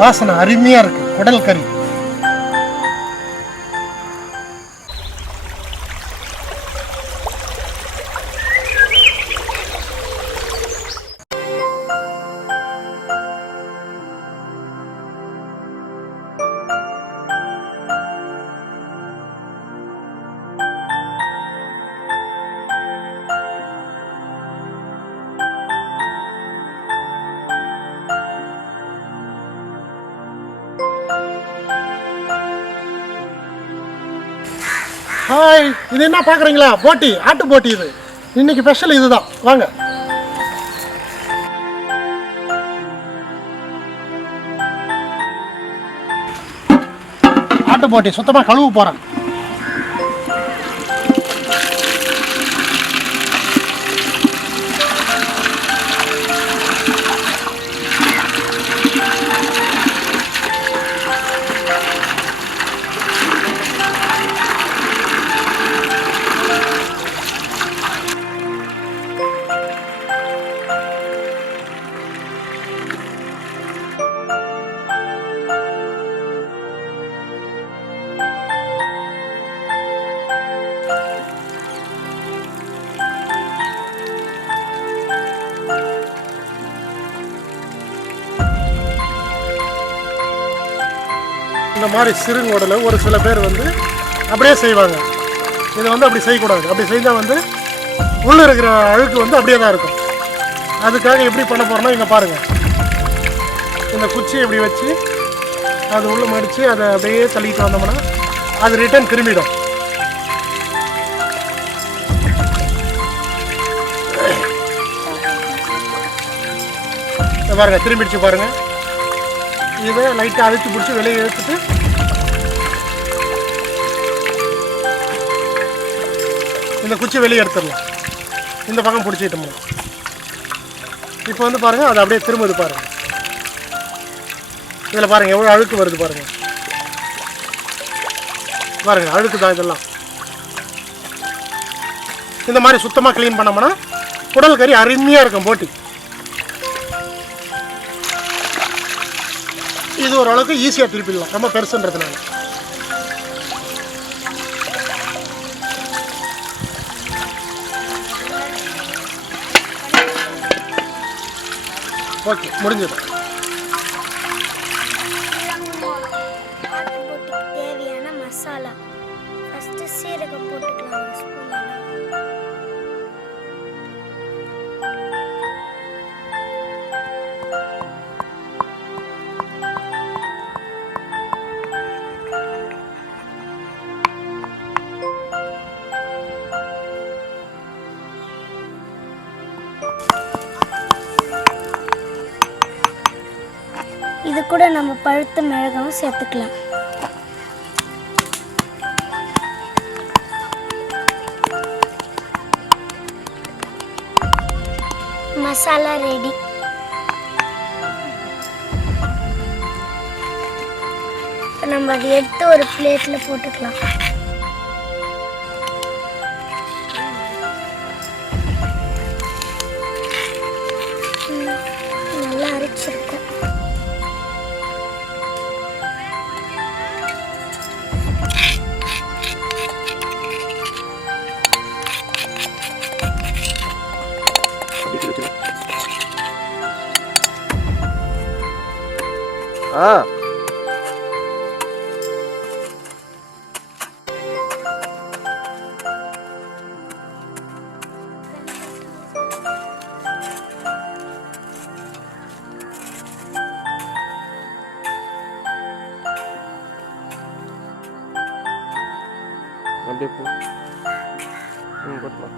வாசனை அருமையா இருக்கு. குடல் கறி. ஹாய், இது என்ன பார்க்குறீங்களா? போட்டி, ஆட்டு போட்டி. இது இன்னைக்கு ஸ்பெஷல் இதுதான். வாங்க. ஆட்டு போட்டி சுத்தமாக கழுவு போகிறேன். இந்த மாதிரி சிறுங்குடலை ஒரு சில பேர் வந்து அப்படியே செய்வாங்க. இதை வந்து அப்படி செய்யக்கூடாது. அப்படி செஞ்சால் வந்து உள்ளே இருக்கிற அழுக்கு வந்து அப்படியே தான் இருக்கும். அதுக்காக எப்படி பண்ண போகிறோன்னா, இங்கே பாருங்கள், இந்த குச்சியை இப்படி வச்சு அது உள்ளே மடித்து அதை அப்படியே தள்ளிட்டு வந்தோம்னா அது ரிட்டன் திரும்பிடும். பாருங்கள், திரும்பிடுச்சு பாருங்கள். இதை லைட்டாக அழுத்தி பிடிச்சி வெளியே எடுத்துட்டு இந்த குச்சி வெளியே எடுத்துடலாம். இந்த பக்கம் பிடிச்சிட்டோம். இப்போ வந்து பாருங்கள், அது அப்படியே திரும்புது பாருங்கள். இதில் பாருங்கள் எவ்வளோ அழுக்கு வருது பாருங்கள். பாருங்கள், அழுக்கு தான் இதெல்லாம். இந்த மாதிரி சுத்தமாக க்ளீன் பண்ணோம்னா குடல் கறி அருமையாக இருக்கும் போட்டி. இது ஓரளவுக்கு ஈஸியாக திருப்பிடலாம், ரொம்ப பெருசுன்றதுனால. ஓகே, முடிஞ்சது. தேவையான மசாலா ஃபர்ஸ்ட் சீரகம் போட்டுக்கலாம் ஒரு ஸ்பூன். இது கூட நம்ம பழுத்த மிளகாவும் சேர்த்துக்கலாம். மசாலா ரெடி. நம்ம அதை எடுத்து ஒரு பிளேட்ல போட்டுக்கலாம். நல்லா அரைச்சிருக்கும். அப்படியே போ. போட்டலாம்.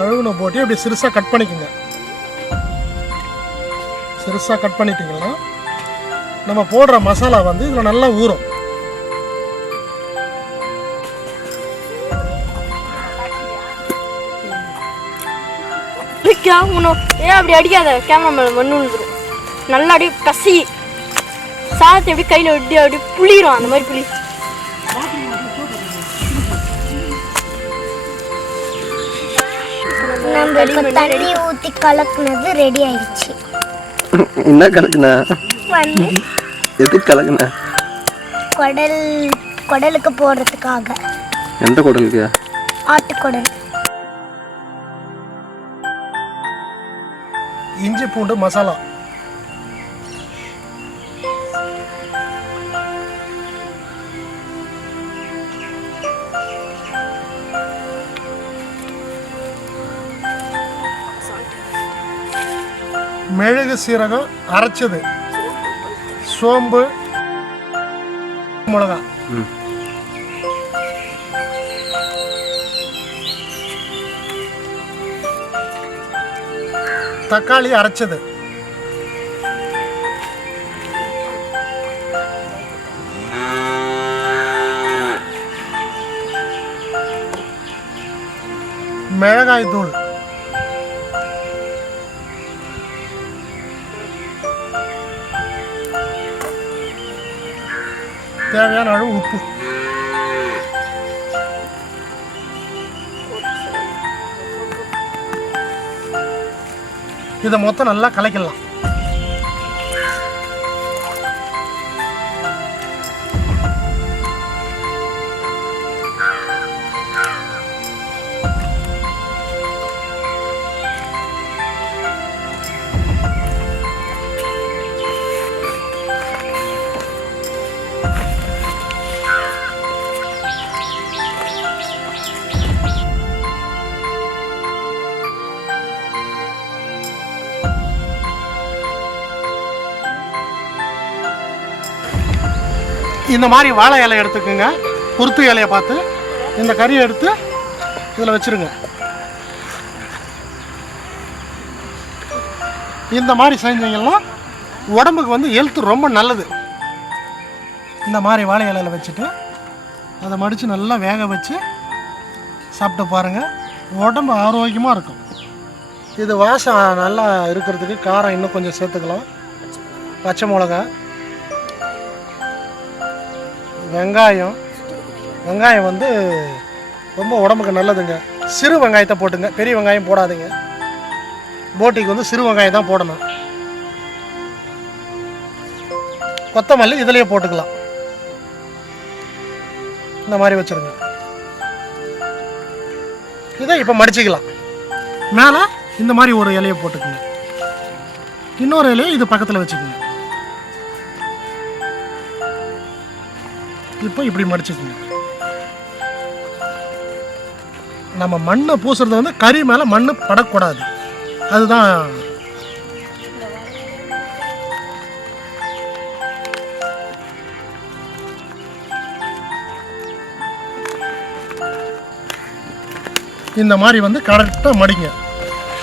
கழுவுன போட்டி அப்படி சிறுசாக கட் பண்ணிக்கோங்க. சிறுசாக கட் பண்ணிட்டீங்கன்னா நம்ம போடுற மசாலா வந்து இதில் நல்லா ஊறும். ஏன் அப்படி அடிக்காத, கேமரா மேலே மண்ணு விழுந்துடும். நல்லா அப்படியே கசி சாதத்தை எப்படி கையில் விட்டு அப்படி புளிரும். அந்த மாதிரி புளி நம்ம இப்போ தண்ணி ஊற்றி கலக்குனது ரெடி ஆயிடுச்சு. என்ன கலக்குனா? வந்து எதுக்கு கலக்குனா? குடலுக்கு போடுறதுக்காக. எந்த குடலுக்கு? ஆட்டுக்குடல். இஞ்சி பூண்டு மசாலா, மிளகு சீரகம் அரைச்சது, சோம்பு, மிளகா, தக்காளி அரைச்சது, மிளகாய் தூள், தேவையான அளவு உப்பு. இதை மொத்தம் நல்லா கலக்கலாம். இந்த மாதிரி வாழை இலை எடுத்துக்கோங்க. குருத்து இலையை பார்த்து இந்த கறியை எடுத்து இதில் வச்சுருங்க. இந்த மாதிரி செஞ்சீங்கன்னா உடம்புக்கு வந்து ஹெல்த் ரொம்ப நல்லது. இந்த மாதிரி வாழை இலையில் வச்சுட்டு அதை மடித்து நல்லா வேக வச்சு சாப்பிட்டு பாருங்கள். உடம்பு ஆரோக்கியமாக இருக்கும். இது வாசம் நல்லா இருக்கிறதுக்கு காரம் இன்னும் கொஞ்சம் சேர்த்துக்கலாம். பச்சை மிளகா, வெங்காயம். வெங்காயம் வந்து ரொம்ப உடம்புக்கு நல்லதுங்க. சிறு வெங்காயத்தை போட்டுங்க, பெரிய வெங்காயம் போடாதீங்க. போட்டிக்கு வந்து சிறு வெங்காயம் தான் போடணும். கொத்தமல்லி இதிலேயே போட்டுக்கலாம். இந்த மாதிரி வச்சுருங்க. இதை இப்போ மடிச்சிக்கலாம். மேலே இந்த மாதிரி ஒரு இலையை போட்டுக்குங்க. இன்னொரு இலையை இது பக்கத்தில் வச்சுக்கோங்க. இப்போ இப்படி மடிச்சுக்கோங்க. நம்ம மண்ணை பூசுறது வந்து கறி மேலே மண் படக்கூடாது. அதுதான் இந்த மாதிரி வந்து கரெக்டாக மடிங்க.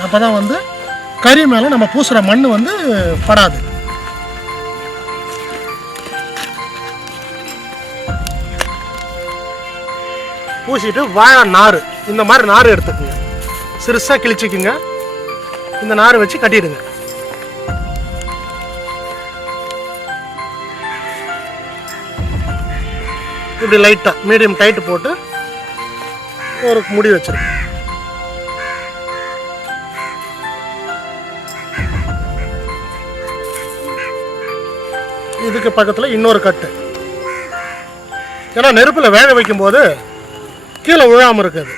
அப்போ தான் வந்து கறி மேலே நம்ம பூசுகிற மண் வந்து படாது. பூசிட்டு வாழை நார், இந்த மாதிரி நார் எடுத்துக்கோங்க. சிறுசாக கிழிச்சிக்குங்க. இந்த நார் வச்சு கட்டிடுங்க. இப்படி லைட்டாக மீடியம் டைட்டு போட்டு ஒரு முடி வச்சிருங்க. இதுக்கு பக்கத்தில் இன்னொரு கட்டு. ஏன்னா நெருப்பில் வேக வைக்கும்போது கீழே விழாமல் இருக்குது.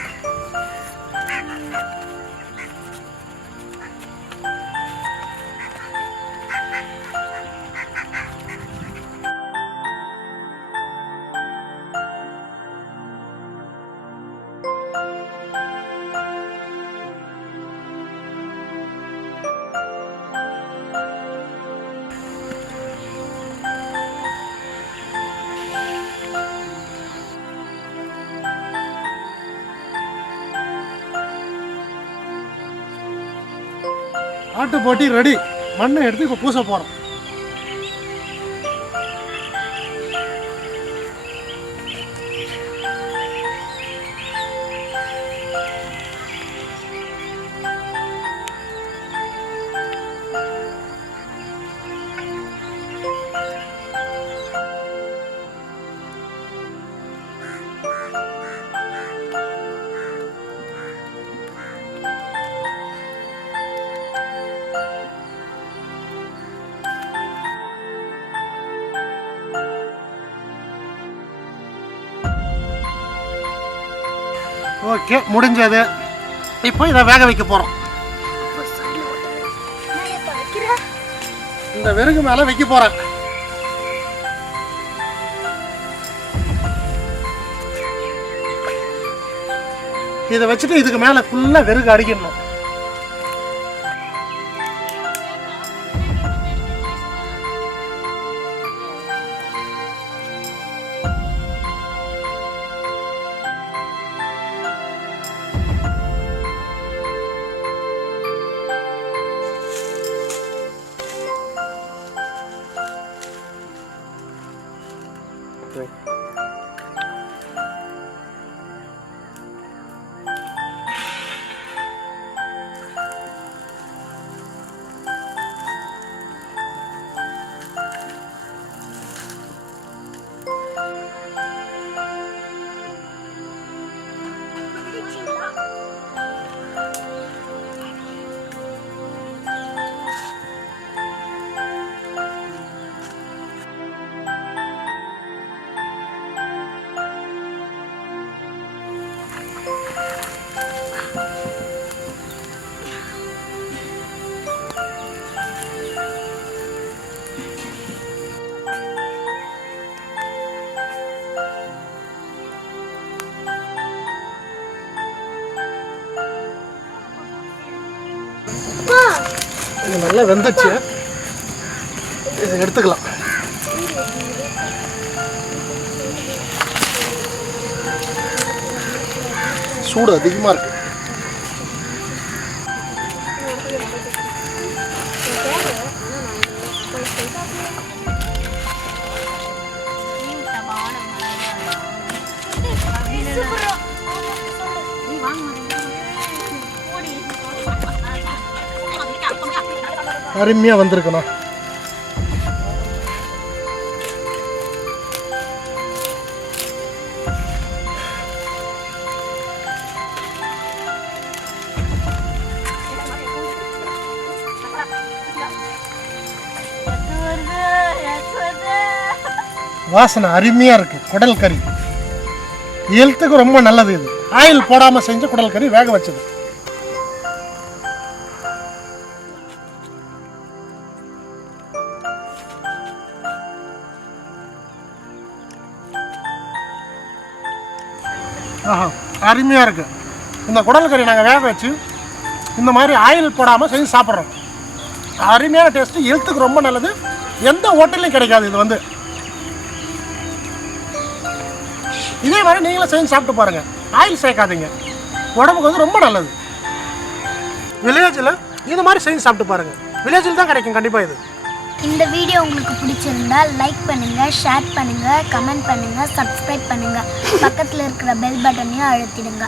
ஆட்டு போட்டி ரெடி. மண்ணை எடுத்து இப்போ பூச போகிறோம். ஓகே, முடிஞ்சது. இப்போ இதை வேக வைக்க போகிறோம். இந்த விறகு மேலே வைக்க போகிறேன். இதை வச்சுட்டு இதுக்கு மேலே ஃபுல்லாக விறகு அடிக்கணும். இது நல்லா வெந்துச்சு. இதை எடுத்துக்கலாம். சூடு அதிகமாக இருக்கு. அருமையாக வந்திருக்கணும். வாசனை அருமையாக இருக்குது. குடல் கறி ஹெல்த்துக்கு ரொம்ப நல்லது. இது ஆயில் போடாமல் செஞ்ச குடல் கறி வேக வச்சது. ஆஹா, அருமையாக இருக்குது. இந்த குடல் கறி நாங்கள் வேக வச்சு இந்த மாதிரி ஆயில் போடாமல் செஞ்சு சாப்பிட்றோம். அருமையான டேஸ்ட்டு, ஹெல்த்துக்கு ரொம்ப நல்லது. எந்த ஹோட்டல்லையும் கிடைக்காது. இது வந்து இதே மாதிரி நீங்களும் செஞ்சு சாப்பிட்டு பாருங்கள். ஆயில் சேர்க்காதீங்க, உடம்புக்கு வந்து ரொம்ப நல்லது. வில்லேஜில் இது மாதிரி செஞ்சு சாப்பிட்டு பாருங்கள். வில்லேஜில் தான் கிடைக்கும் கண்டிப்பாக இது. இந்த வீடியோ உங்களுக்கு பிடிச்சிருந்தா லைக் பண்ணுங்கள், ஷேர் பண்ணுங்கள், கமெண்ட் பண்ணுங்கள், சப்ஸ்கிரைப் பண்ணுங்கள். பக்கத்தில் இருக்கிற பெல் பட்டனையும் அழுத்திடுங்க.